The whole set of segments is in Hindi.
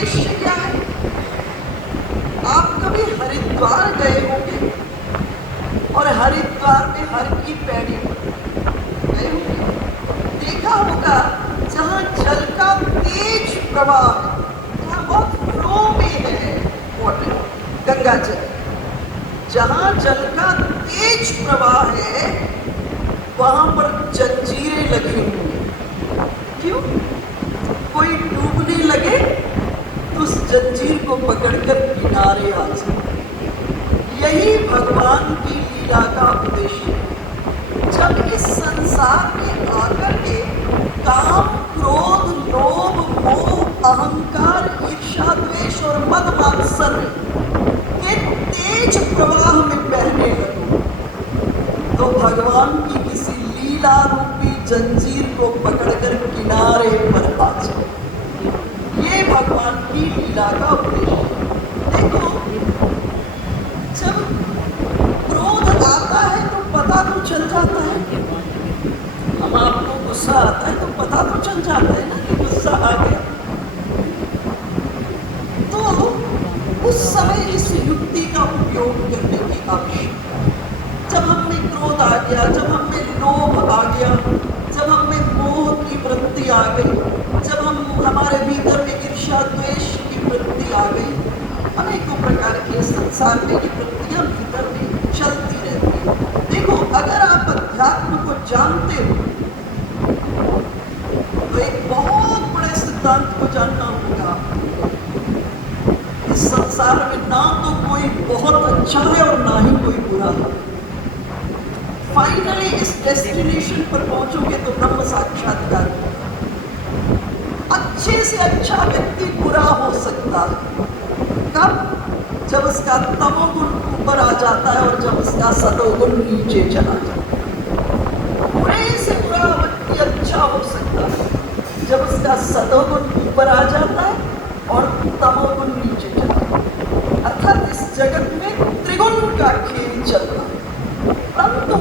उद्देश्य क्या है? आप कभी हरिद्वार गए होंगे और हरिद्वार में हर की पैड़ी गए होंगे, देखा होगा जहाँ जल का तेज प्रवाह है, जहाँ बहुत फ्लो में है वाटर, गंगा जल, जहाँ जल का तेज प्रवाह है वहां पर जंजीरें लगी हुई हैं। क्यों? कोई डूबने लगे तो उस जंजीर को पकड़कर किनारे आ जाए। यही भगवान की लीला का उद्देश्य है। जब इस संसार में आकर के काम, क्रोध, लोभ, मोह, अहंकार, ईर्ष्या, द्वेष और मद मात्सर्य के तेज प्रवाह में बहने लगो तो भगवान की किसी लीला रूपी जंजीर को पकड़कर किनारे पर आ जाओ। ये भगवान की लीला का उद्देश्य है। देखो, जब क्रोध आता है तो पता तो चल जाता है, हम आपको गुस्सा आता है तो पता तो चल जाता है ना कि गुस्सा आ गया। तो उस समय इस युक्ति का उपयोग करने की आवश्यकता। जब हम में क्रोध आ गया, जब हम में लोभ आ गया, जब हम में मोह की वृत्ति आ गई, जब हमारे भीतर में ईर्ष्या द्वेष की वृत्ति आ गई, अनेकों प्रकार के संसार में की वृत्तियां भीतर में चलती रहती है। देखो, अगर आप अध्यात्म को जानते हो तो एक बहुत बड़े सिद्धांत को जानना होगा। इस संसार में ना तो कोई बहुत अच्छा है और ना ही कोई बुरा है। फाइनली इस डेस्टिनेशन पर पहुंचोगे तो ब्रह्म साक्षात्कार। अच्छे से अच्छा व्यक्ति बुरा हो सकता है कब? जब उसका तमोगुण ऊपर आ जाता है और जब उसका सतोगुण नीचे चला जाता है। बुरे से बुरा व्यक्ति अच्छा हो सकता है जब उसका सतोगुण ऊपर आ जाता है और तमोगुण नीचे चला जाता है। अर्थात इस जगत में त्रिगुण का खेल चलता है। परंतु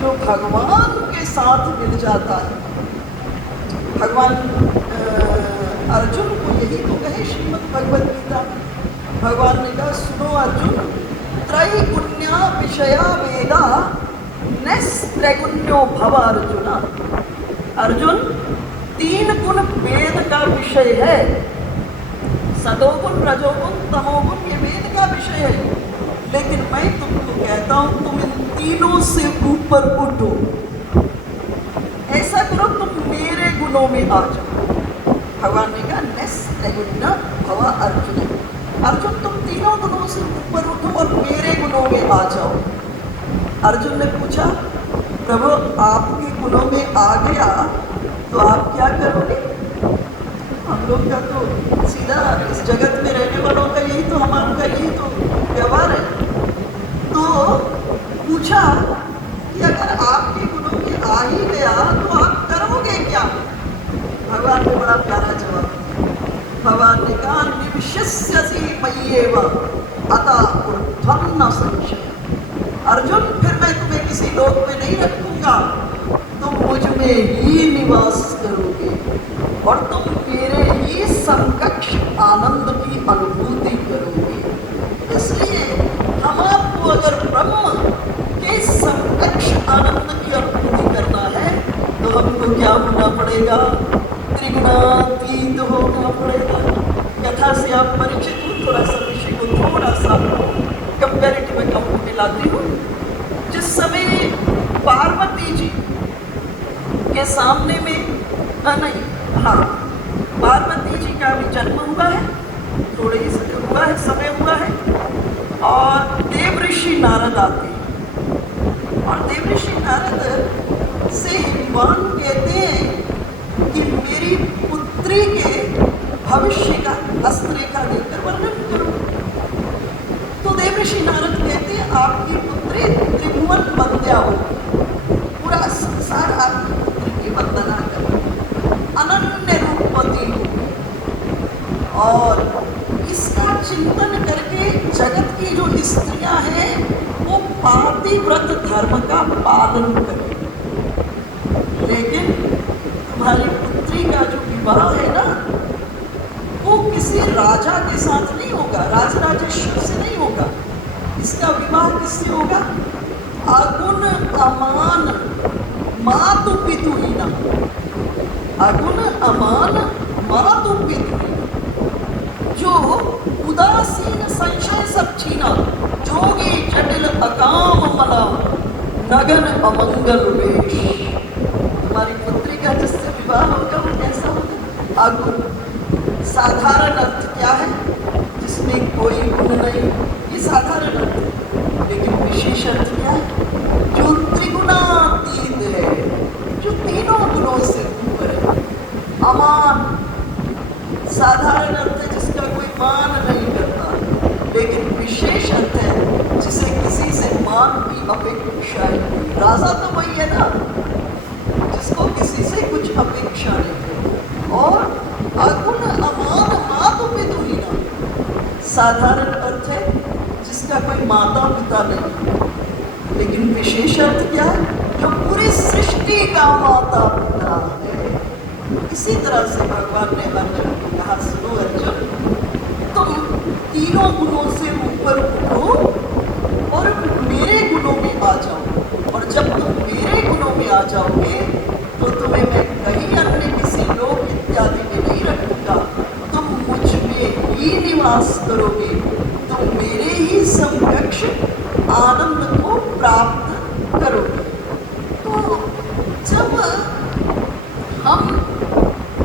जो भगवान के साथ मिल जाता है, भगवान अर्जुन को यही तो कहे श्रीमद् भगवद गीता। भगवान ने कहा, सुनो अर्जुन, त्रैगुण्या विषया वेदा नैस्त्रैगुण्यो भव अर्जुन। अर्जुन, 3 गुण वेद का विषय है। सतोगुण, रजोगुण, तमोगुण ये वेद का विषय है। लेकिन मैं तुमको कहता हूं, तुम इन तीनों से ऊपर उठो। ऐसा करो, तुम मेरे गुणों में आ जाओ। भगवान ने कहा, नैस्त्रैगुण्य भव अर्जुन। अर्जुन, तुम तीनों गुणों से ऊपर उठो और मेरे गुणों में आ जाओ। अर्जुन ने पूछा, प्रभु आपके गुणों में आ गया तो आप क्या करोगे? हम लोग का तो सीधा इस जगत में रहने वालों का यही तो, हमारा का यही तो व्यवहार है। तो पूछा कि अगर आपके गुणों में आ ही गया तो आप करोगे क्या? भगवान ने बड़ा प्यारा जवाब दिया। भगवान ने कहा, निविष्यसि मय्येव अतः ऊर्ध्वं न संशयः। अर्जुन, फिर मैं तुम्हें किसी लोक में नहीं रखूंगा, तुम मुझ में ही निवास करोगे और तुम मेरे ही समकक्ष आनंद की अनुभूति करोगे। इसलिए हम आपको अगर ब्रह्म के समकक्ष आनंद की अनुभूति करना है तो हमको क्या होना पड़ेगा? त्रिगुणातीत होना पड़ेगा। यथा से आप परिचित हो, थोड़ा सा विषय को थोड़ा सा कंपेरेटिव अकाउंट में लाती हूँ। जिस समय पार्वती जी के सामने में पार्वती जी का भी जन्म हुआ है, थोड़े ही हुआ है, समय हुआ है, और देवऋषि नारद आते हैं। और देवऋषि नारद से हिमवान कहते हैं कि मेरी पुत्री के भविष्य का हस्तरेखा देकर वर्णन करो। तो देवऋषि नारद कहते हैं, आपकी पुत्री त्रिभुवन वंद्या हो, पूरा संसार आपकी पुत्री की वंदना करे, अनन्य रूपवती हो। और इसका चिंतन करके जगत की जो स्त्रियां हैं वो पातिव्रत धर्म का पालन करें। लेकिन तुम्हारी पुत्री का जो विवाह है ना, वो किसी किसी राजा के साथ नहीं होगा, राजराजेश्वर से नहीं होगा। इसका विवाह किससे होगा? अगुण अमान मातु पितुहीना, अगुण अमान मातु पितुहीना, जो उदासीन संशय सब छीना, जोगी जटिल अकाम मना, नगन अमंगल वेश। तुम्हारी पुत्री का जिससे विवाह होगा वो कैसा होगा? अगुण। साधारण अर्थ क्या है? जिसमें कोई गुण नहीं, ये साधारण अर्थ है। लेकिन विशेष अर्थ क्या है? जो त्रिगुणातीत है, जो तीनों गुणों से ऊपर है। अमान साधारण अर्थ है जिसका कोई मान नहीं करता, लेकिन विशेष अर्थ है जिसे किसी से मान की अपेक्षा है। राजा तो वही है ना जिसको किसी से कुछ अपेक्षा नहीं। और अगुण अमान मातु पितुहीना, साधारण अर्थ है जिसका कोई माता पिता नहीं, लेकिन विशेष अर्थ क्या है? जो पूरी सृष्टि का माता पिता है। इसी तरह से भगवान ने अर्जुन को कहा, सुनो अर्जुन, तुम तीनों गुणों से ऊपर उठो और मेरे गुणों में आ जाओ। और जब तुम मेरे गुणों में आ जाओगे तो तुम्हें मैं कहीं अन्य किसी लोक इत्यादि में नहीं रखूंगा, तुम मुझ में ही निवास करोगे, तुम मेरे ही समकक्ष आनंद को प्राप्त करोगे। तो जब हम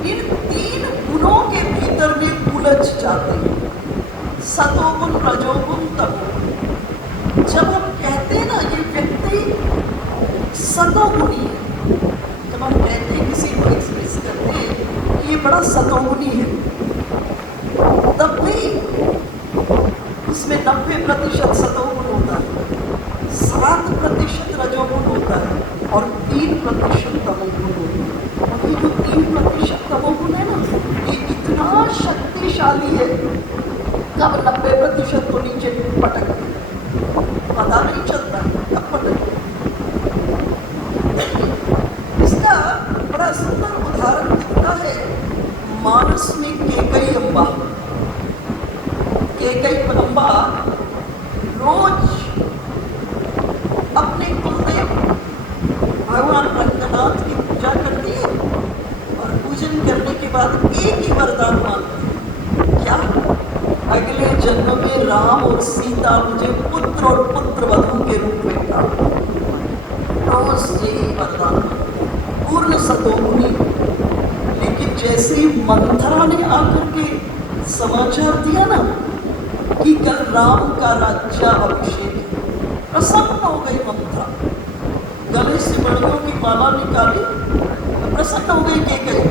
इन तीन गुणों के भीतर में उलझ जाते हैं, सतोगुण रजोगुण तमोगुण, जब हम कहते हैं ना ये व्यक्ति सतोगुणी है, जब हम कहते हैं किसी को एक्सप्रेस करते हैं कि ये बड़ा सतोगुणी है, तब भी उसमें 90% सतोगुण होता है, 7% रजोगुण होता है और 3% तमोगुण होता है। और ये जो 3% तमोगुण है ना, ये इतना शक्तिशाली है, कब 90% तो नीचे पटक पता नहीं चलता कब पटक। इसका बड़ा सुंदर उदाहरण दिखता है मानस में केकई अम्बा। केकई अम्बा रोज अपने कुलदेव भगवान रंगनाथ की पूजा करती है और पूजन करने के बाद एक ही वरदान मांगती है, क्या? अगले जन्म में राम और सीता मुझे पुत्र और पुत्र वधू के रूप में प्राप्त। रोज यही वरदान, पूर्ण सतोगुणी। लेकिन जैसे ही मंथरा ने आकर के समाचार दिया ना कि कल राम का राज्याभिषेक, प्रसन्न हो गई मंथरा, गले से मणियों की माला निकाली, प्रसन्न हो गई केकई,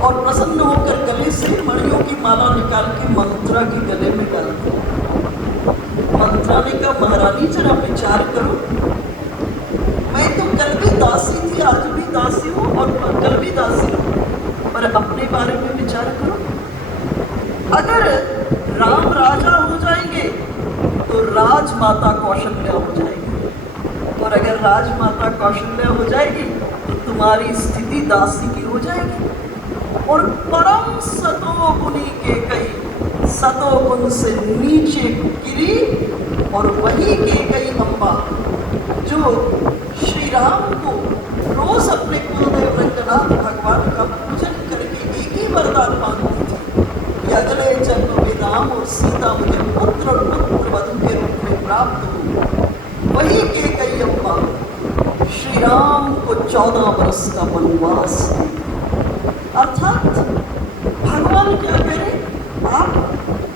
और प्रसन्न होकर गले से मणियों की माला निकाल के मंथरा के गले में डाल दी। मंथरा ने कहा, महारानी जरा विचार करो, मैं तो कल भी दासी थी, आज भी दासी हूँ और कल भी दासी हूँ, पर अपने बारे में विचार करो। अगर राम राजा हो जाएंगे तो राजमाता कौशल्या हो जाएगी, और अगर राजमाता कौशल्या हो जाएगी तो तुम्हारी स्थिति दासी की हो जाएगी। और परम सतोगुणी केकई सतोगुण से नीचे गिरी, और वही केकई अम्बा जो श्री राम को रोज अपने कुलदेव रंगनाथ भगवान का पूजन करके एक ही वरदान मांगती थी कि अगले जन्म में राम और सीता मुझे पुत्र और पुत्र वधू के रूप में प्राप्त हो, वही केकई अम्बा श्री राम को 14 वर्ष का वनवास। अर्थात भगवान क्या करें, आप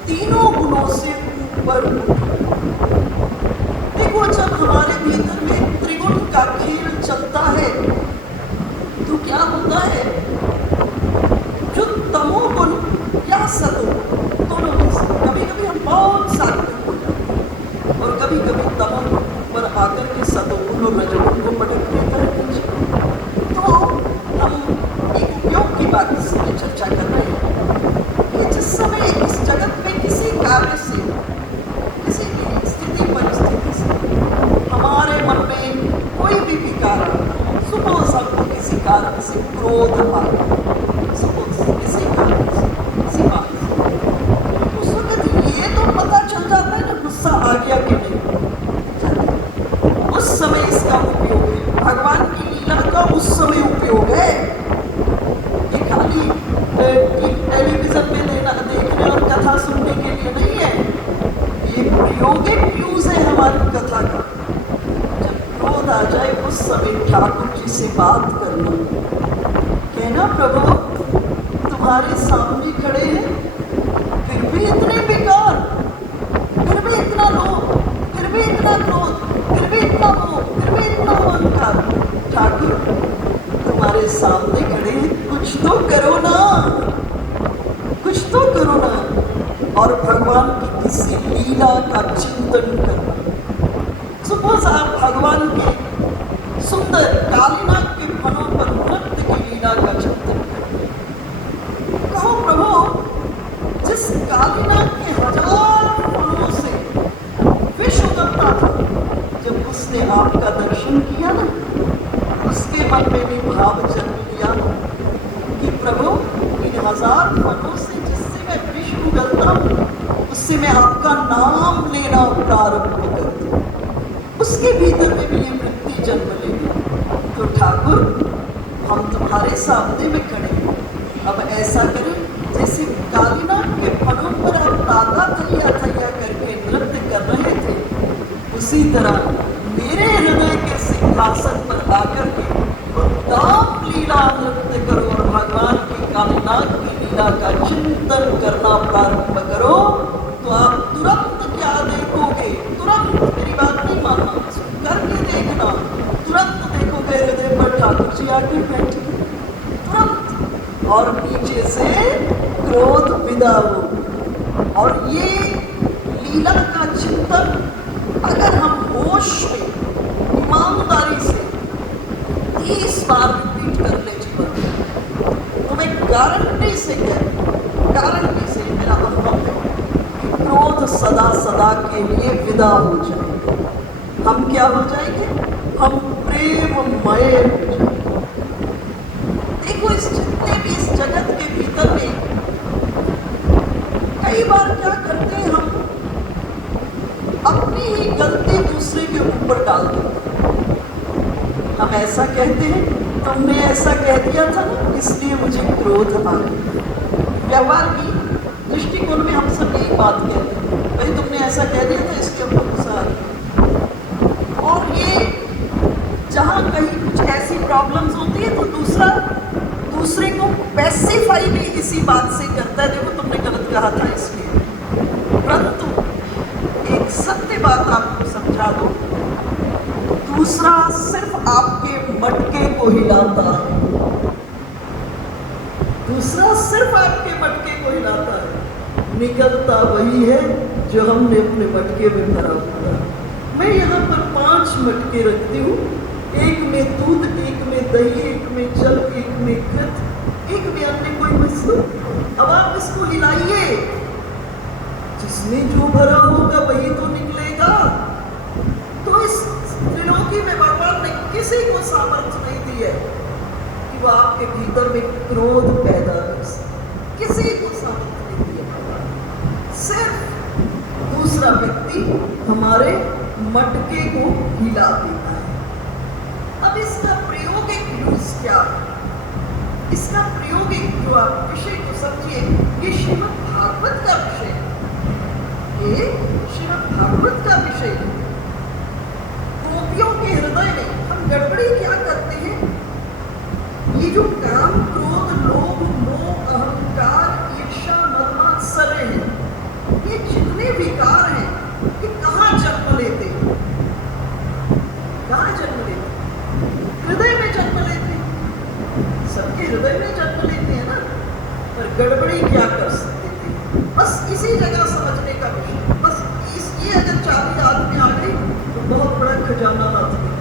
तीनों गुणों से ऊपर उठो। देखो, जब हमारे भीतर में त्रिगुण का खेल चलता है तो क्या होता है, जो तमोगुण या सतोगुण दोनों में से कभी कभी हम बहुत सात्विक हो जाते हैं और कभी कभी तमोगुण पर आकर के सतोगुण और रजोगुण को पटक देता है। तो हम एक उपयोग की बात इस समय चर्चा कर रहे हैं कि जिस समय इस जगत में किसी कार्य से, किसी भी स्थिति परिस्थिति से हमारे मन में कोई भी विकार आता है, सुबह सबको किसी कारण से क्रोध आता है, सुबह किसी कारण से, किसी बात से, कथा सुनने के लिए नहीं है, ये प्रायोगिक यूज है हमारी कथा का। जब क्रोध आ जाए उस समय ठाकुर जी से बात करना, कहना प्रभु तुम्हारे सामने खड़े हैं, फिर भी इतने बेकार, फिर भी इतना लोभ, फिर भी इतना क्रोध, फिर भी इतना मोह, फिर भी इतना अहंकार। ठाकुर तुम्हारे सामने खड़े हैं, कुछ तो करो ना, कुछ तो करो ना। और भगवान की किसी लीला का चिंतन करना। सपोज आप भगवान के सुंदर कालीनाग के फनों पर नृत्य की लीला का चिंतन करें। कहो प्रभु जिस कालीनाग के 1000 फनों से विष उगलता था, जब उसने आपका दर्शन किया ना, उसके मन में भी भाव जन्म लिया कि प्रभु इन 1000 फनों से जिससे मैं विष उगलता हूँ, उससे मैं आपका नाम लेना प्रारंभ करती हूँ, उसके भीतर में भी ये वृत्ति जन्म लेगी। तो ठाकुर हम तुम्हारे सामने में खड़े हैं, अब ऐसा करें जैसे कालीनाग के फनों पर आप ताता थैया थैया करके नृत्य कर रहे थे, उसी तरह मेरे हृदय के सिंहासन पर आकर के दाम लीला नृत्य करो और भगवान की कालीनाग की लीला का चिंतन करना प्रारंभ करो। तो आप तुरंत क्या देखोगे, तुरंत, मेरी बात नहीं मानना, करके देखना, तुरंत देखोगे हृदय पर ठाकुर जी आकर बैठे तुरंत, और नीचे से क्रोध विदा हो। और ये लीला का चिंतन अगर हम होश में ईमानदारी से 30 बार रिपीट कर ले जीवन में, तो मैं गारंटी से गारंटी से मेरा अनुभव है कि क्रोध सदा सदा के लिए विदा हो जाएगा। हम क्या हो जाएंगे, हम प्रेममय हो जाएंगे। देखो इस जितने भी इस जगत के भीतर में कई बार क्या करते हैं, हम अपनी ही गलती दूसरे के ऊपर डाल देते। हम ऐसा कहते हैं, तुमने ऐसा कह दिया था ना इसलिए मुझे क्रोध आ गया। व्यवहार की दृष्टिकोण में हम सब यही बात कहते हैं, भाई तुमने ऐसा कह दिया था इसलिए हमको गुस्सा आ गया। और ये जहाँ कहीं कुछ ऐसी प्रॉब्लम्स होती है तो दूसरे को स्पेसिफाई भी इसी बात से करता है, देखो तुमने गलत कहा था इसलिए। परंतु एक सत्य बात आपको समझा दो, दूसरा सिर्फ आपके मटके को हिलाता है, दूसरा सिर्फ आपके मटके को हिलाता है, निकलता वही है जो हमने अपने मटके में भरा हुआ है। मैं यहाँ पर 5 मटके रखती हूँ, एक में दूध, एक में दही, एक में जल, एक में घृत, एक में अन्य कोई वस्तु। अब आप इसको हिलाइए, जिसमें जो भरा होगा वही तो निकलेगा। तो इस त्रिलोकी में भगवान ने किसी को सामर्थ्य नहीं दी है कि वो आपके भीतर में क्रोध पैदा कर सके, किसी को सामर्थ्य नहीं दिया। सिर्फ दूसरा व्यक्ति हमारे मटके को हिला देता है। अब इसका प्रायोगिक यूज क्या है, इसका प्रायोगिक जो आप विषय को समझिए, ये श्रीमद् भागवत का विषय है, ये श्रीमद् भागवत का विषय है। गोपियों के हृदय में हम गड़बड़ी क्या करते हैं, ये जो काम, क्रोध, लोभ, मोह, अहंकार, ईर्ष्या, मदमात्सर्य है, ये जितने विकार हैं, ये कहाँ जन्म लेते हैं, कहाँ जन्म लेते हैं, हृदय में जन्म लेते हैं। सबके हृदय में जन्म लेते हैं ना, पर गड़बड़ी क्या कर सकते थे, बस इसी जगह समझने का विषय। बस ये अगर चाबी हाथ में आ गई तो बहुत बड़ा खजाना हाथ में।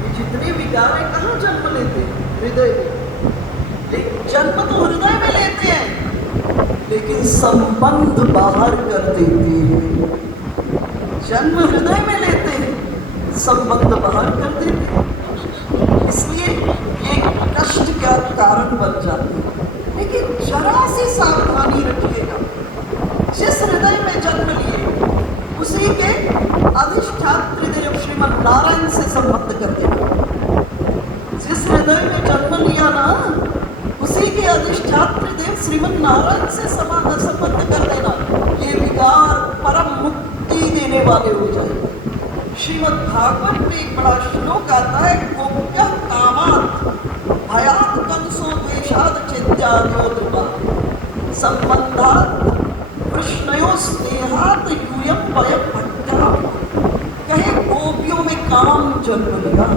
ये जितने विकार हैं कहाँ जन्म लेते हैं, हृदय में। लेकिन जन्म तो हृदय में लेते हैं, लेकिन संबंध बाहर कर देते हैं। जन्म हृदय में लेते हैं, संबंध बाहर कर देते हैं, इसलिए ये कष्ट का कारण बन जाते हैं। लेकिन जरा सी सावधानी रखिएगा, जिस हृदय में जन्म लिए उसी के अधिष्ठात्री देव श्रीमद् नारायण से संबंध कर देना। जिस हृदय में जन्म लिया ना, उसी के अधिष्ठात्री देव श्रीमन नारायण से संबंध कर लेना, ये विकार परम मुक्ति देने वाले हो जाएंगे। श्रीमद् भागवत में एक बड़ा श्लोक आता है, गोप्य कामात् भयात् कंसो द्वेषात् चेत्यादयो ध्रुवा संबंधात् कृष्णयो स्नेहात् यूयं वयं भट्टा। कहे गोपियों में काम जन्म लिया,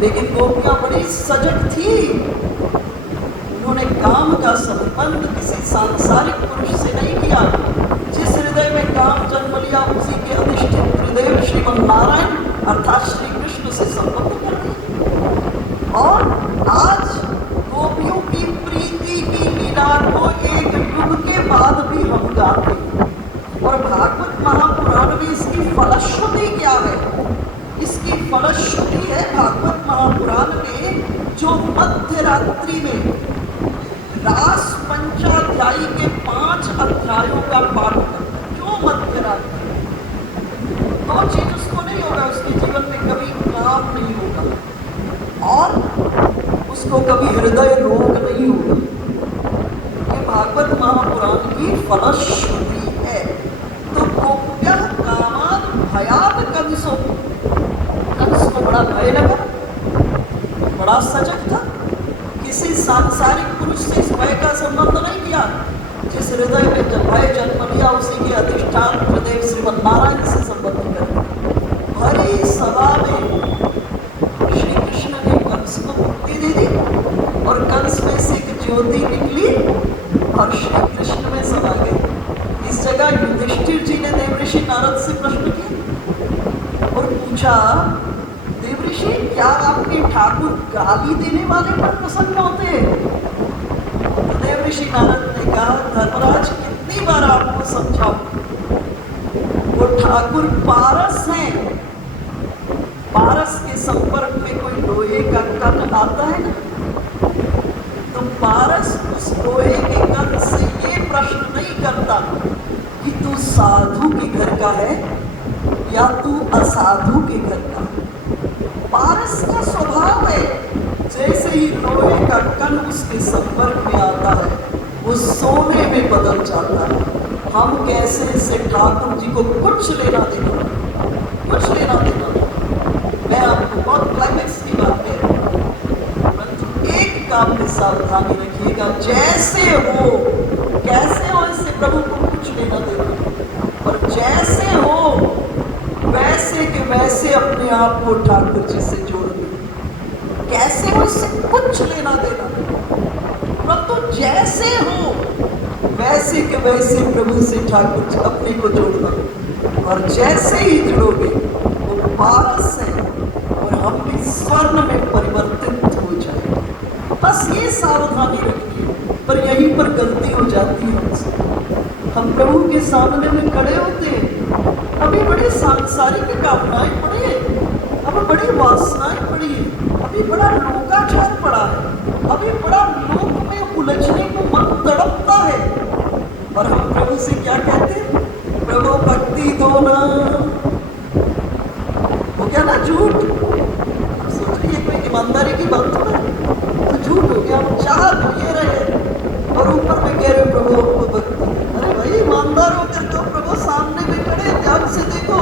लेकिन गोपियां बड़ी सजग थी। उन्होंने काम का संबंध किसी सांसारिक पुरुष से नहीं किया। जिस हृदय में काम जन्म लिया उसी के अधिष्ठित हृदय श्रीमन नारायण अर्थात श्री कृष्ण से संबंध कर दिया। और आज गोपियों की प्रीति की लीला को एक युग के बाद भी हम गाते हैं। और भागवत महापुराण में इसकी फलश्रुति क्या है? इसकी फलश्रुति है भागवत महापुराण में, जो मध्य रात्रि में रास पंचाध्यायी के 5 अध्यायों का पाठ करता है। जो मध्य रात्रि, दो चीज उसको नहीं होगा, उसके जीवन में कभी काम नहीं होगा और उसको कभी हृदय रोग नहीं होगा। ये भागवत महापुराण की फलश्रुति है। तो गोप्य कामात् भयात् कंसो, कंस को बड़ा भय लगा, बड़ा सजग था, किसी सांसारिक पुरुष से इस भय का संबंध नहीं किया। जिस हृदय में जब भय जन्म लिया उसी के अधिष्ठान हृदय श्रीमन नारायण से संबंध कर। भरी सभा में श्री कृष्ण ने कंस को मुक्ति दे दी और कंस में से एक ज्योति निकली और श्री कृष्ण में समा गई। इस जगह युधिष्ठिर जी ने देवऋषि नारद से प्रश्न किया और पूछा, देवऋषि क्या आपके ठाकुर गाली देने वाले पर प्रसन्न होते हैं? तो देवऋषि नारद ने कहा, धर्मराज कितनी बार आपको समझाऊं, वो ठाकुर पारस हैं। पारस के संपर्क में कोई लोहे का कण आता है ना, तो पारस उस लोहे के कण से ये प्रश्न नहीं करता कि तू साधु के घर का है या तू असाधु के घर का। पारस का स्वभाव है, जैसे ही लोहे का कण उसके संपर्क में आता है वो सोने में बदल जाता है। हम कैसे से ठाकुर जी को कुछ लेना देना, कुछ लेना देना। मैं आपको बहुत क्लाइमेक्स की बात कह रहा हूं, परंतु एक काम में सावधानी रखिएगा, जैसे हो कैसे हो इससे प्रभु को कुछ लेना देना, और जैसे हो वैसे के वैसे अपने आप को ठाकुर जी से जोड़ लो। कैसे हो इससे कुछ लेना देना, परंतु जैसे हो वैसे के वैसे प्रभु से ठाकुर जी अपने को जोड़ना। और जैसे ही जुड़ोगे वो पारस है और हम भी स्वर्ण में परिवर्तित हो जाए। बस ये सावधानी रखिए, पर यहीं पर गलती हो जाती है हमसे। हम प्रभु के सामने में खड़े होते हैं, अभी बड़े सांसारिक कामनाएं पड़ी है, अभी बड़ी वासनाएं पड़ी है, अभी बड़ा लोकाचार पड़ा है, अभी बड़ा लोक में उलझने को मन तड़पता है। और हम प्रभु से क्या कहते हैं? प्रभु भक्ति दो ना। वो क्या ना झूठ, सोच रही है कोई ईमानदारी की बात तो है, तो झूठ हो गया। हम चाह तो ये रहे और ऊपर में कह रहे प्रभु आपको भक्ति। अरे भाई ईमानदार होकर तो प्रभु सामने में खड़े, ध्यान से देखो,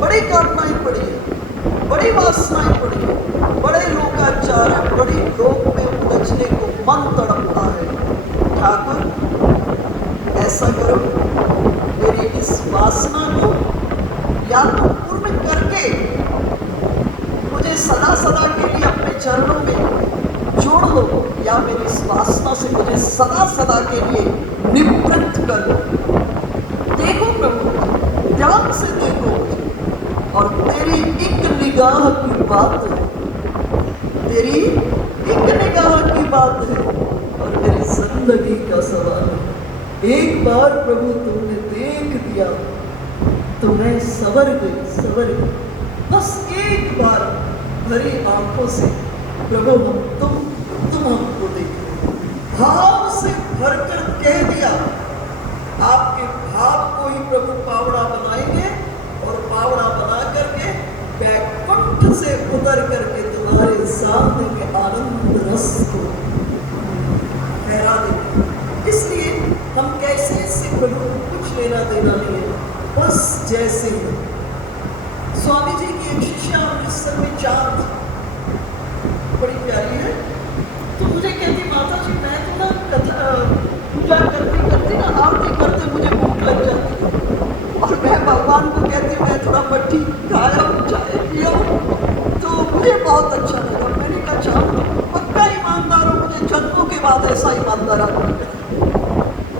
बड़ी कामनाएं पड़ी है, बड़ी वासनाएं पड़ी है, बड़े लोकाचार है, बड़ी लोक में उलझने को मन तड़पता है। ठाकुर ऐसा करो, मेरी इस वासना को या तो पूर्ण करके मुझे सदा सदा के लिए अपने चरणों में जोड़ लो, या मेरी इस वासना से मुझे सदा सदा के लिए निवृत्त कर दो। देखो प्रभु, ध्यान से देखो, और तेरी एक निगाह की बात है, तेरी एक निगाह की बात है और मेरी जिंदगी का सवाल है। एक बार प्रभु तुमने देख दिया तो मैं सवर गई। बस एक बार भरी आंखों से प्रभु तुम हमको देखो। भाव से भरकर कह दिया, आपके भाव को ही प्रभु पावड़ा बनाएंगे और पावड़ा बना करके बैकुंठ से उतर करके तुम्हारे सामने के आनंद रस को फहरा देंगे। लेना देना नहीं है, बस जैसे ही। स्वामी जी की एक शिष्या अमृतसर में चांद बड़ी प्यारी है, तो मुझे कहती माता जी मैं तो ना पूजा करती करती ना आरती करते मुझे भूख लग जाती है, और मैं भगवान को कहती मैं थोड़ा मट्ठी खाया चाय पिया, तो मुझे बहुत अच्छा लगा। मैंने कहा चांद पक्का ईमानदार हो, मुझे जन्मों के बाद ऐसा ईमानदार आदमी मिला,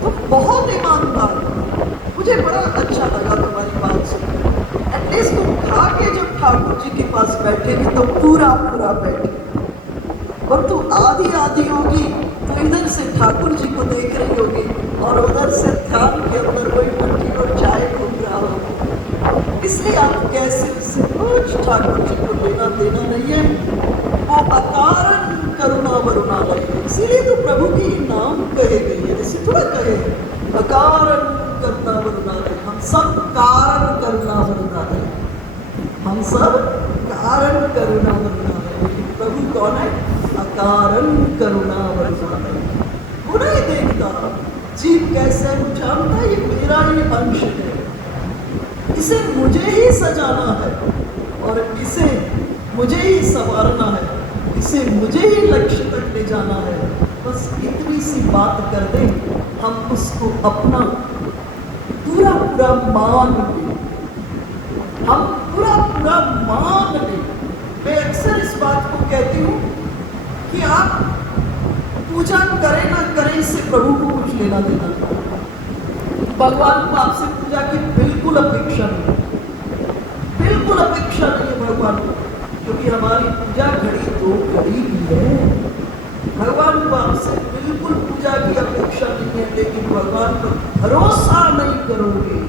तो बहुत ईमानदार, मुझे बड़ा अच्छा लगा तुम्हारी बात सुन। एटलीस्ट तुम खा के जब ठाकुर जी के पास बैठेगी तो पूरा पूरा बैठे, और तू आधी आधी होगी तो इधर से ठाकुर जी को देख रही होगी और उधर से ध्यान के अंदर कोई मट्टी और चाय घूम रहा होगा। इसलिए आप कैसे उससे कुछ ठाकुर जी को लेना देना नहीं है, वो अकारण करुणा वरुणालय है। इसीलिए तो प्रभु की नाम कहे गई है, जैसे थोड़ा कहे अकारण करुणा वरुणालय, हम सब कारण करुणा वरुणालय, हम सब कारण करुणा वरुणालय, लेकिन प्रभु कौन है? अकारण करुणा वरुणालय। वो नहीं देखता जीव कैसे, वो जानता ये मेरा ही अंश है, इसे मुझे ही सजाना है और इसे मुझे ही संवारना है, इसे मुझे ही लक्ष्य तक ले जाना है। बस इतनी सी बात कर दे, हम उसको अपना पूरा पूरा मान लें, हम पूरा पूरा मान लें। मैं अक्सर इस बात को कहती हूँ कि आप पूजा करें ना करें, इससे प्रभु को कुछ लेना देना नहीं। भगवान को आपसे पूजा की बिल्कुल अपेक्षा नहीं, बिल्कुल अपेक्षा नहीं है भगवान को, क्योंकि हमारी पूजा घड़ी तो घड़ी की है। भगवान को आपसे बिल्कुल पूजा की अपेक्षा नहीं है, लेकिन भगवान पर भरोसा नहीं करोगे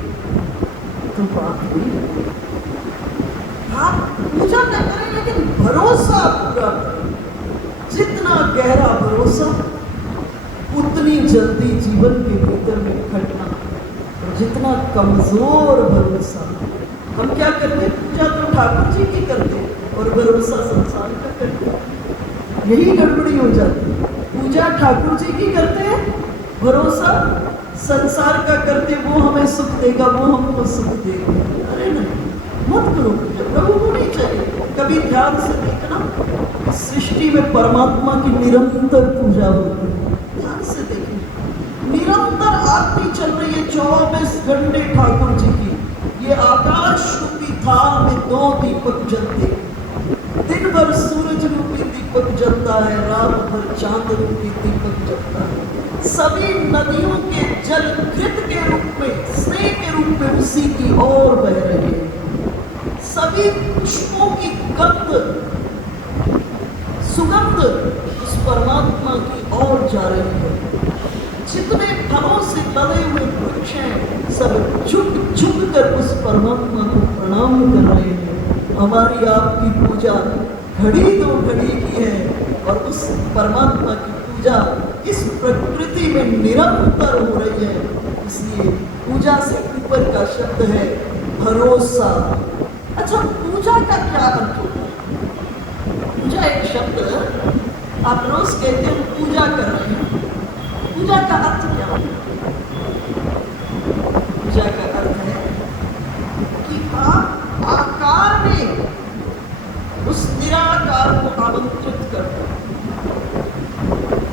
तो बात नहीं। आप पूजा न करें लेकिन भरोसा पूरा करें। जितना गहरा भरोसा उतनी जल्दी जीवन के भीतर में घटना, और जितना कमजोर भरोसा, हम क्या करते हैं? पूजा तो ठाकुर जी की करते और भरोसा संसार का करते, यही गड़बड़ी हो जाती है। पूजा ठाकुर जी की करते हैं, भरोसा संसार का करते, वो हमें सुख देगा, वो हमको सुख देगा। अरे नहीं, मत करो पूजा, प्रभु को नहीं चाहिए। कभी ध्यान से देखना, सृष्टि में परमात्मा की निरंतर पूजा होती है, ध्यान से देखना, निरंतर आरती चल रही है 24 घंटे ठाकुर जी की। ये आकाश रूपी थाल में 2 दीपक जलते, दिन भर सूरज रूपी दीपक जलता है, रात भर चांद रूपी दीपक जलता है। सभी नदियों के जल घृत के रूप में, स्नेह के रूप में उसी की ओर बह रहे हैं। सभी पुष्पों की गंध, सुगंध उस परमात्मा की ओर जा रही है। जितने फलों से लदे हुए वृक्ष हैं, सब झुक झुक कर उस परमात्मा को प्रणाम कर रहे हैं। हमारी आपकी पूजा घड़ी 2 घड़ी की है, और उस परमात्मा की पूजा इस प्रकृति में निरंतर हो रही है। इसलिए पूजा से ऊपर का शब्द है भरोसा। अच्छा, पूजा का क्या अर्थ होता है? पूजा एक शब्द, आप रोज कहते हैं पूजा कर रहे हैं, पूजा का अर्थ क्या होता है? पूजा का अर्थ है कि आप आकार में उस निराकार को आमंत्रित करते हैं।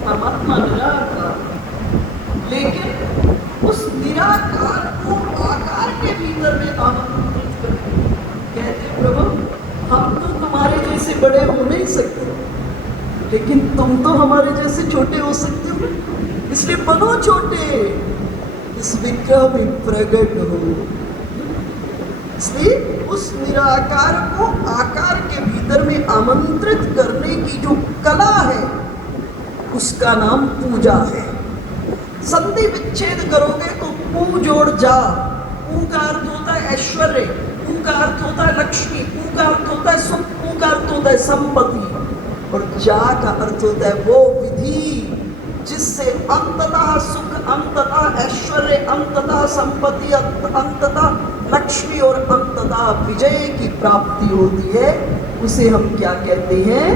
परमात्मा निराकार, लेकिन उस निराकार को आकार के भीतर में आमंत्रित करते हैं। कहते प्रभु, हम तो तुम्हारे जैसे बड़े हो नहीं सकते, लेकिन तुम तो हमारे जैसे छोटे हो सकते हो, इसलिए बनो छोटे, इस विग्रह में प्रकट हो। इसलिए उस निराकार को आकार के भीतर में आमंत्रित करने की जो कला है, उसका नाम पूजा है। संधि विच्छेद करोगे तो पू जोड़ जा। पू का अर्थ होता है ऐश्वर्य, पू का अर्थ होता है लक्ष्मी, पू का अर्थ होता है सुख, पू का अर्थ होता है संपत्ति, और जा का अर्थ होता है वो विधि जिससे अंततः सुख, अंततः ऐश्वर्य, अंततः संपत्ति, अंततः लक्ष्मी और अंततः विजय की प्राप्ति होती है। उसे हम क्या कहते हैं?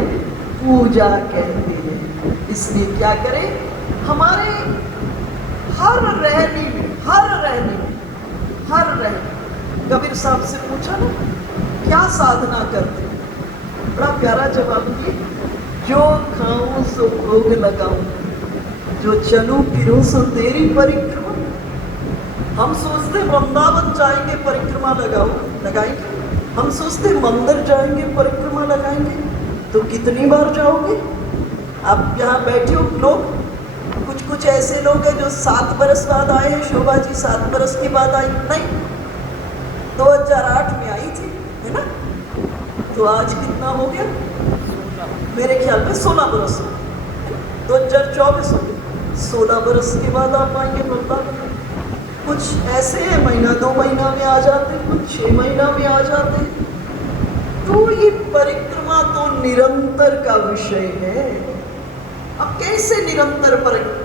पूजा कहते हैं। इसलिए क्या करें? हमारे हर रहने में कबीर साहब से पूछा ना, क्या साधना करते? बड़ा प्यारा जवाब दिए, जो खाऊं सो भोग लगाऊं, जो चलूं फिरूं सो तेरी परिक्रमा। हम सोचते वृंदावन जाएंगे परिक्रमा लगाएंगे, हम सोचते मंदिर जाएंगे परिक्रमा लगाएंगे। तो कितनी बार जाओगे? आप यहाँ बैठे हो लोग, कुछ ऐसे लोग हैं जो 7 बरस बाद आए हैं। शोभा जी 7 बरस के बाद आई नहीं, 2008 में आई थी, है ना? तो आज कितना हो गया? मेरे ख्याल में 16 बरस हो गए, 2024 हो गया। 16 बरस के बाद आप आएंगे वृंदावन। कुछ ऐसे हैं महीना 2 महीना में आ जाते, कुछ 6 महीना में आ जाते। तो ये परिक्रमा तो निरंतर का विषय है। अब कैसे निरंतर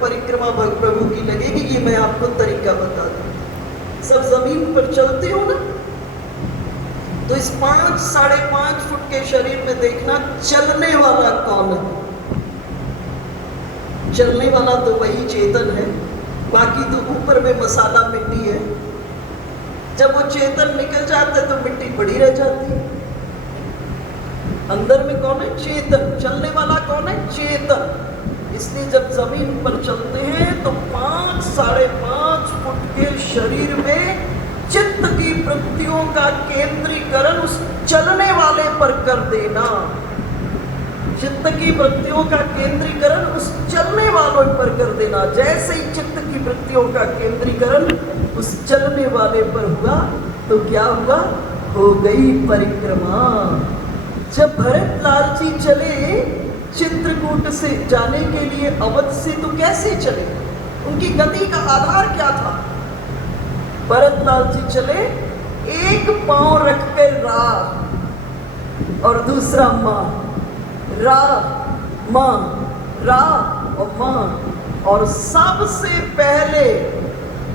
परिक्रमा प्रभु की लगेगी, ये मैं आपको तरीका बता दूं। सब जमीन पर चलते हो ना, तो इस 5 साढ़े 5 फुट के शरीर में देखना चलने वाला कौन है। चलने वाला तो वही चेतन है, बाकी तो ऊपर में मसाला मिट्टी है। जब वो चेतन निकल जाता है तो मिट्टी पड़ी रह जाती है। अंदर में कौन है? चेतन। चलने वाला कौन है? चेतन। इसलिए जब जमीन पर चलते हैं तो 5 साढ़े 5 फुट के शरीर में चित्त की वृत्तियों का केंद्रीकरण उस चलने वाले पर कर देना। चित्त की वृत्तियों का केंद्रीकरण उस चलने वालों पर कर देना। जैसे ही चित्त की वृत्तियों का केंद्रीकरण उस चलने वाले पर हुआ तो क्या हुआ? हो गई परिक्रमा। जब भरत लाल जी चले चित्रकूट से जाने के लिए अवध से, तो कैसे चले? उनकी गति का आधार क्या था? भरत लाल जी चले, एक पांव रख कर रा और दूसरा मां, रा मां, रा और मां। और सबसे पहले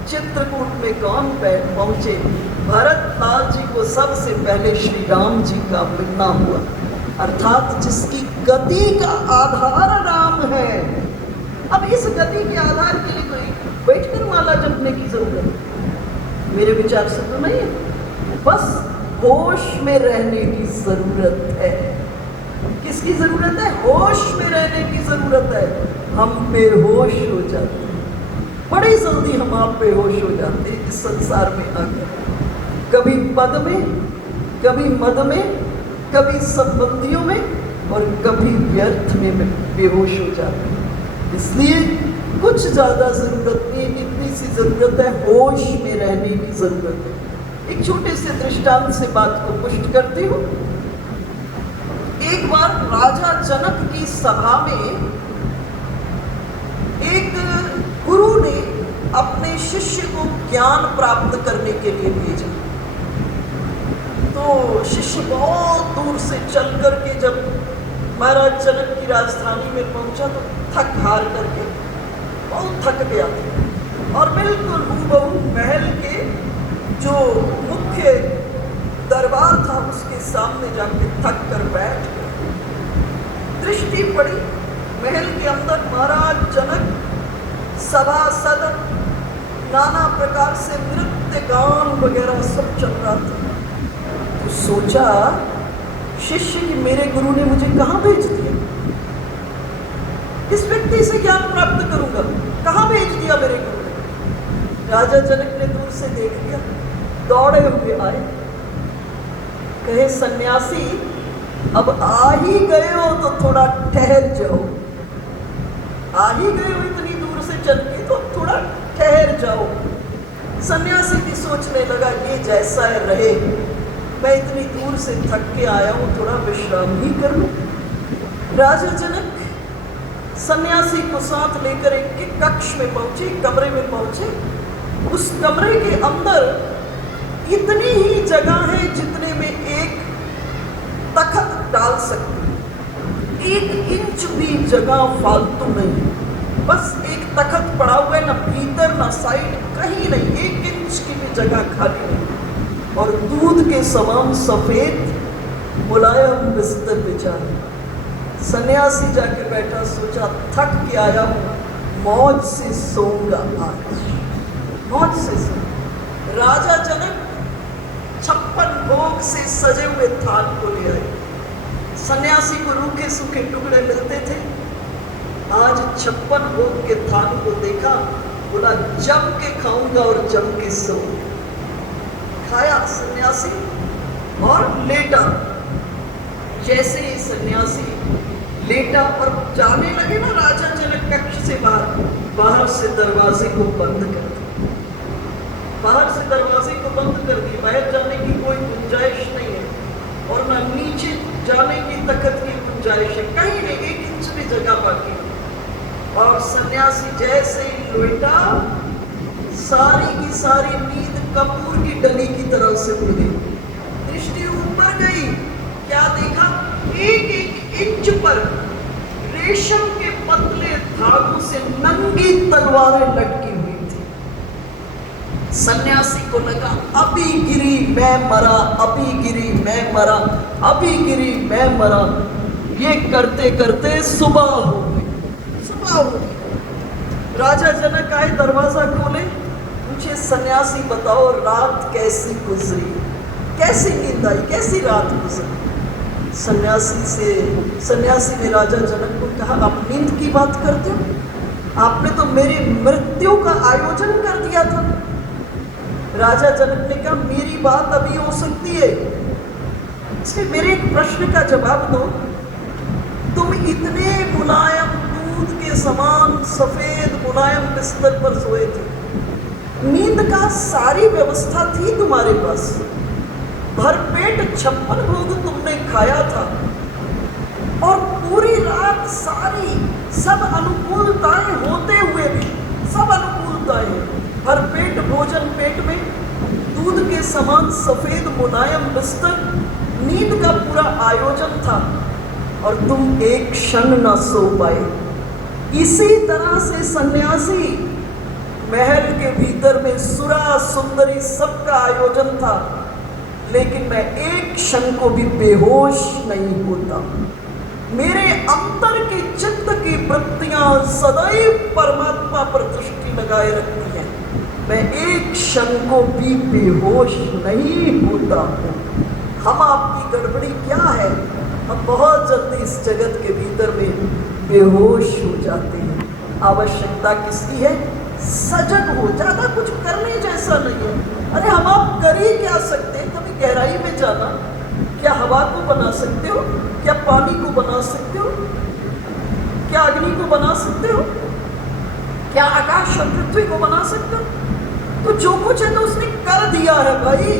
चित्रकूट में कौन पहुंचे? भरत लाल जी को सबसे पहले श्री राम जी का मिलना हुआ, अर्थात जिसकी गति का आधार राम है। अब इस गति के आधार के लिए कोई बैठकर माला जपने की जरूरत मेरे विचार से तो नहीं है। बस होश में रहने की जरूरत है। किसकी जरूरत है? होश में रहने की जरूरत है। हम बेहोश हो जाते हैं, बड़ी जल्दी हम आप बेहोश हो जाते हैं इस संसार में आकर। कभी पद में, कभी मद में, कभी संबंधियों में और कभी व्यर्थ में बेहोश हो जाते हैं। इसलिए कुछ ज्यादा जरूरत नहीं, इतनी सी जरूरत है, होश में रहने की जरूरत है। एक छोटे से दृष्टांत से बात को पुष्ट करती हूँ। एक बार राजा जनक की सभा में एक गुरु ने अपने शिष्य को ज्ञान प्राप्त करने के लिए भेजा। तो शिष्य बहुत दूर से चल करके जब महाराज जनक की राजधानी में पहुंचा तो थक हार करके बहुत थक गया और बिल्कुल हूबहू महल के जो मुख्य दरबार था उसके सामने जाके थक कर बैठ गए। दृष्टि पड़ी महल के अंदर महाराज जनक सभासद नाना प्रकार से नृत्य गान वगैरह सब चल रहा था। तो सोचा शिष्य कि मेरे गुरु ने मुझे कहाँ भेज दिया, इस व्यक्ति से ज्ञान प्राप्त करूंगा, कहाँ भेज दिया मेरे गुरु ने। राजा जनक ने दूर से देख लिया, दौड़े हुए आए, कहे सन्यासी अब आ ही गए हो तो थोड़ा ठहर जाओ। आ ही गए हो इतनी दूर से चल के तो थोड़ा ठहर जाओ। सन्यासी भी सोचने लगा ये जैसा है रहे, मैं इतनी दूर से थक के आया हूँ, थोड़ा विश्राम ही कर लूं। राजा जनक सन्यासी को साथ लेकर एक कक्ष में पहुंचे, कमरे में पहुंचे। उस कमरे के अंदर इतनी ही जगह है जितने में एक तख्त डाल सकते, 1 इंच भी जगह फालतू नहीं। बस एक तख्त पड़ा हुआ है, ना भीतर ना साइड, कहीं नहीं, 1 इंच की भी जगह खाली नहीं। और दूध के समान सफेद मुलायम बिस्तर बिछा। सन्यासी जाके बैठा, सोचा थक के आया हूँ, मौज से सोऊंगा आज, मौज से सो। राजा जनक 56 भोग से सजे हुए थाल को ले आए। सन्यासी को रूखे सूखे टुकड़े मिलते थे, आज 56 भोग के थाल को देखा, बोला जम के खाऊंगा और जम के सोऊंगा। खाया सन्यासी और लेटा। जैसे ही सन्यासी लेटा और जाने लगे ना राजा जनक कक्ष से बाहर से दरवाजे को बंद कर दिया। बाहर से दरवाजे को बंद कर दिया, बाहर जाने की कोई गुंजाइश नहीं है और ना नीचे जाने की तकत की गुंजाइश है, कहीं नहीं, 1 इंच भी जगह बाकी है। और सन्यासी जैसे ही लेटा, सारी की सारी नींद कपूर की डली की तरह से उड़ गई। दृष्टि ऊपर गई, क्या देखा? 1-1 इंच पर रेशम के पतले धागों से नंगी तलवारें लटकी हुई थी। सन्यासी को लगा अभी गिरी मैं मरा, अभी गिरी मैं मरा, अभी गिरी मैं मरा। ये करते करते सुबह हो गई। सुबह हो गई। राजा जनक आए, दरवाजा खोले, पूछे सन्यासी बताओ रात कैसी गुजरी, कैसी नींद आई, कैसी रात गुजरी? सन्यासी ने राजा जनक को कहा आप नींद की बात करते हो? आपने तो मेरी मृत्यु का आयोजन कर दिया था। राजा जनक ने कहा मेरी बात अभी हो सकती है, इसलिए मेरे एक प्रश्न का जवाब दो। तुम इतने मुलायम दूध के समान सफेद मुलायम बिस्तर पर सोए थे, नींद का सारी व्यवस्था थी तुम्हारे पास, भरपेट 56 भोग तुमने खाया था और पूरी रात सारी सब अनुकूलताएं होते हुए भी, सब अनुकूलताएं, भरपेट भोजन पेट में, दूध के समान सफेद मुलायम बिस्तर, नींद का पूरा आयोजन था और तुम एक क्षण न सो पाए। इसी तरह से सन्यासी महल के भीतर में सुरा सुंदरी सबका आयोजन था, लेकिन मैं एक क्षण को भी बेहोश नहीं होता। मेरे अंतर की चित्त की वृत्तियां सदैव परमात्मा पर दृष्टि लगाए रखती हैं, मैं एक क्षण को भी बेहोश नहीं होता हूँ। हम आपकी गड़बड़ी क्या है? हम बहुत जल्दी इस जगत के भीतर में बेहोश हो जाते हैं। आवश्यकता किसकी है? सजग हो, ज्यादा कुछ करने जैसा नहीं है। अरे हम आप कर ही क्या सकते हैं? कभी गहराई में जाना, क्या हवा को बना सकते हो? क्या पानी को बना सकते हो? क्या अग्नि को बना सकते हो? क्या आकाश और पृथ्वी को बना सकते हो? तो जो कुछ है तो उसने कर दिया है भाई।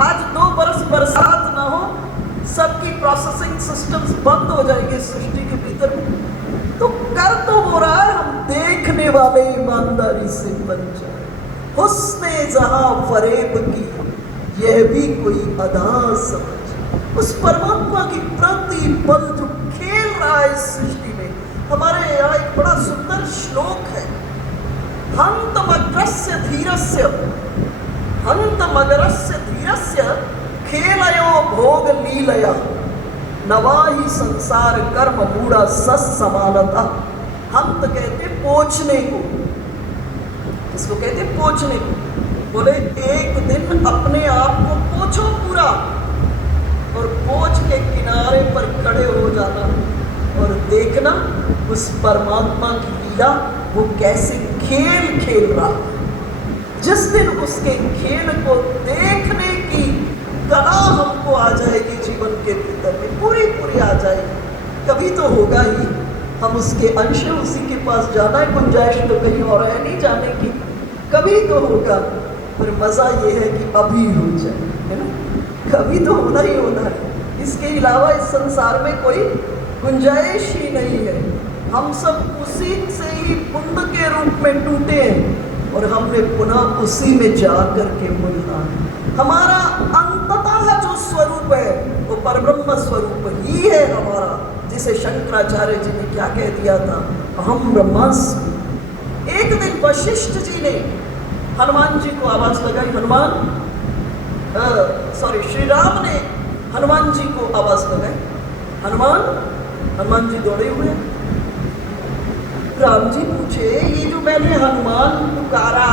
आज 2 बरस बरसात ना हो, सबकी प्रोसेसिंग सिस्टम्स बंद हो जाएंगे सृष्टि के भीतर में, तो कर तो हो रहा है, हम देखने वाले ईमानदारी से बन जाए। हुस्ने जहां फरेब की यह भी कोई अदा समझ, उस परमात्मा की प्रतिपल जो खेल रहा है इस सृष्टि में। हमारे यहाँ एक बड़ा सुंदर श्लोक है, हंतमग्रस्य धीरस्य, हंतमगरस्य धीरस्य खेलयो भोग लीलया, नवाही संसार कर्म मूढ़ा सस समानता। हंत कहते पोंछने को, इसको कहते पोंछने को। बोले एक दिन अपने आप को पोंछो पूरा और पोंछ के किनारे पर खड़े हो जाना और देखना उस परमात्मा की लीला, वो कैसे खेल खेल रहा। जिस दिन उसके खेल को देखने की कला हमको आ जाएगी जीवन के भीतर में, पूरी पूरी आ जाएगी, कभी तो होगा ही। हम उसके अंश हैं, उसी के पास जाना है, गुंजाइश तो कहीं और है नहीं जाने की, कभी तो होगा। पर मज़ा ये है कि अभी हो जाए, है ना? कभी तो होना ही होना है, इसके अलावा इस संसार में कोई गुंजाइश ही नहीं है। हम सब उसी से ही बुंद के रूप में टूटे हैं और हमने पुनः उसी में जा कर के मिलना है। हमारा अंततः जो स्वरूप है वो परब्रह्म स्वरूप ही है हमारा, जिसे शंकराचार्य जी ने क्या कह दिया था, अहम ब्रह्मास्मि। एक दिन वशिष्ठ जी ने हनुमान जी को आवाज लगाई, श्री राम ने हनुमान जी को आवाज लगाई, हनुमान जी दौड़े हुए। राम जी पूछे ये जो मैंने हनुमान पुकारा,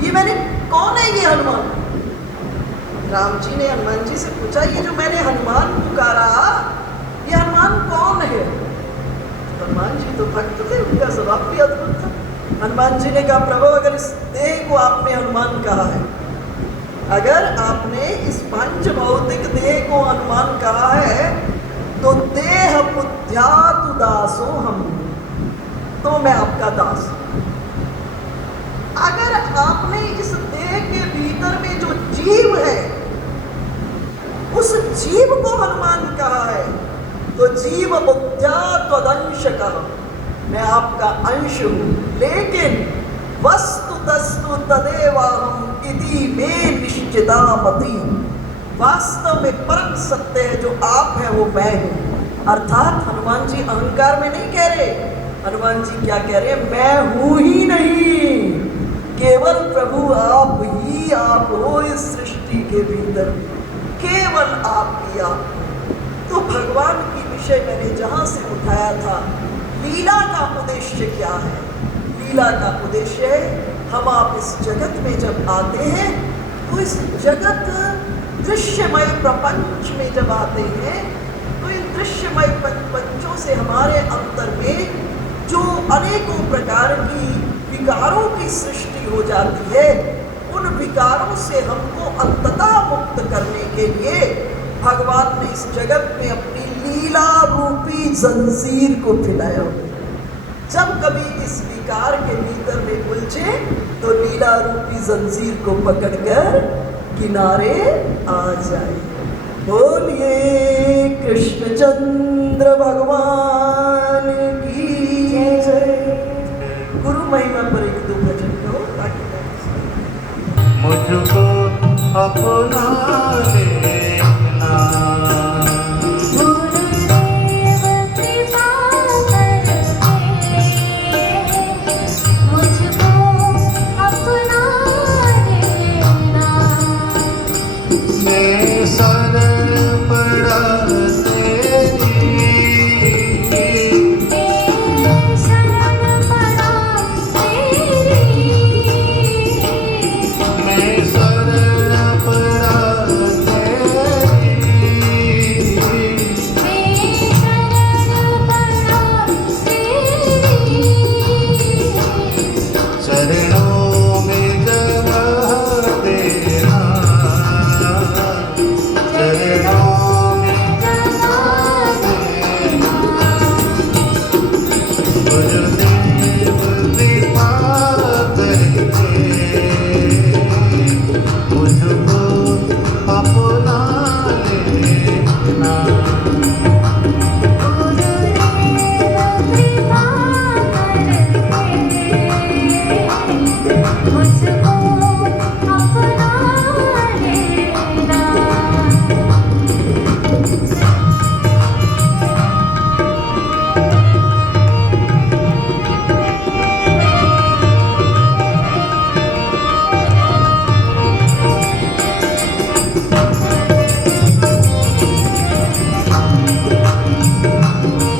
ये मैंने कौन है ये हनुमान? राम जी ने हनुमान जी से पूछा, ये जो मैंने हनुमान पुकारा, ये हनुमान कौन है? हनुमान जी तो भक्त थे, उनका जवाब भी अद्भुत था। हनुमान जी ने कहा, प्रभु अगर इस देह को आपने हनुमान कहा है, अगर आपने इस पंच भौतिक देह को हनुमान कहा है, तो देह बुद्ध्यातु दासो हम, तो मैं आपका दास हूं। अगर आपने इस देह के भीतर में जो जीव है, उस जीव को हनुमान कहा है, तो जीव बुद्ध्या त्वदंश कहा, मैं आपका अंश हूं। लेकिन वस्तु तस्तु तदेवाहम इति में निश्चिता मति, वास्तव में परम सत्य है, जो आप है वो मैं हूं। अर्थात हनुमान जी अहंकार में नहीं कह रहे, हनुमान जी क्या कह रहे हैं, मैं हूं ही नहीं, केवल प्रभु आप ही आप हो इस सृष्टि के भीतर, केवल आप ही आप। तो भगवान की विषय मैंने जहां से उठाया था, लीला का उद्देश्य क्या है? लीला का उद्देश्य है, हम आप इस जगत में जब आते हैं, तो इस जगत दृश्यमय प्रपंच में जब आते हैं, तो इन दृश्यमय प्रपंचों से हमारे अंतर में जो अनेकों प्रकार की विकारों की सृष्टि हो जाती है, उन विकारों से हमको अंततः मुक्त करने के लिए भगवान ने इस जगत में अपनी लीला रूपी जंजीर को फैलाया। जब कभी इस विकार के भीतर में उलझे, तो लीला रूपी जंजीर को पकड़कर किनारे आ जाए। बोलिए कृष्णचंद्र भगवान की जय। गुरु महिमा पर एक दो भजन कहो, ताकि मुझको अपना लेना, गुरुदेव कृपा करके मुझको अपना लेना। मैं शरण पड़ा तेरी, मैं शरण पड़ा तेरी, मैं शरण पड़ा तेरी, मैं शरण पड़ा तेरी। चरणों